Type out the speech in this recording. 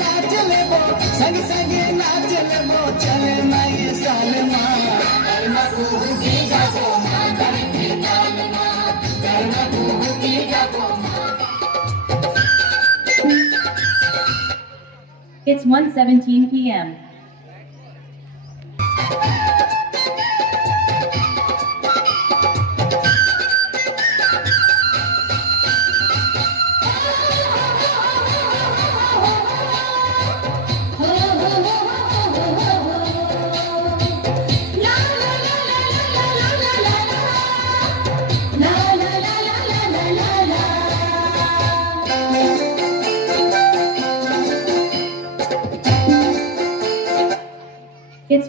नाच ले वो संग संग नाच ले वो चले माई सालमा करना कुहू की गाबो माँ करके तालमा करना कुहू की गाबो माँ. It's 1:17 p.m. It's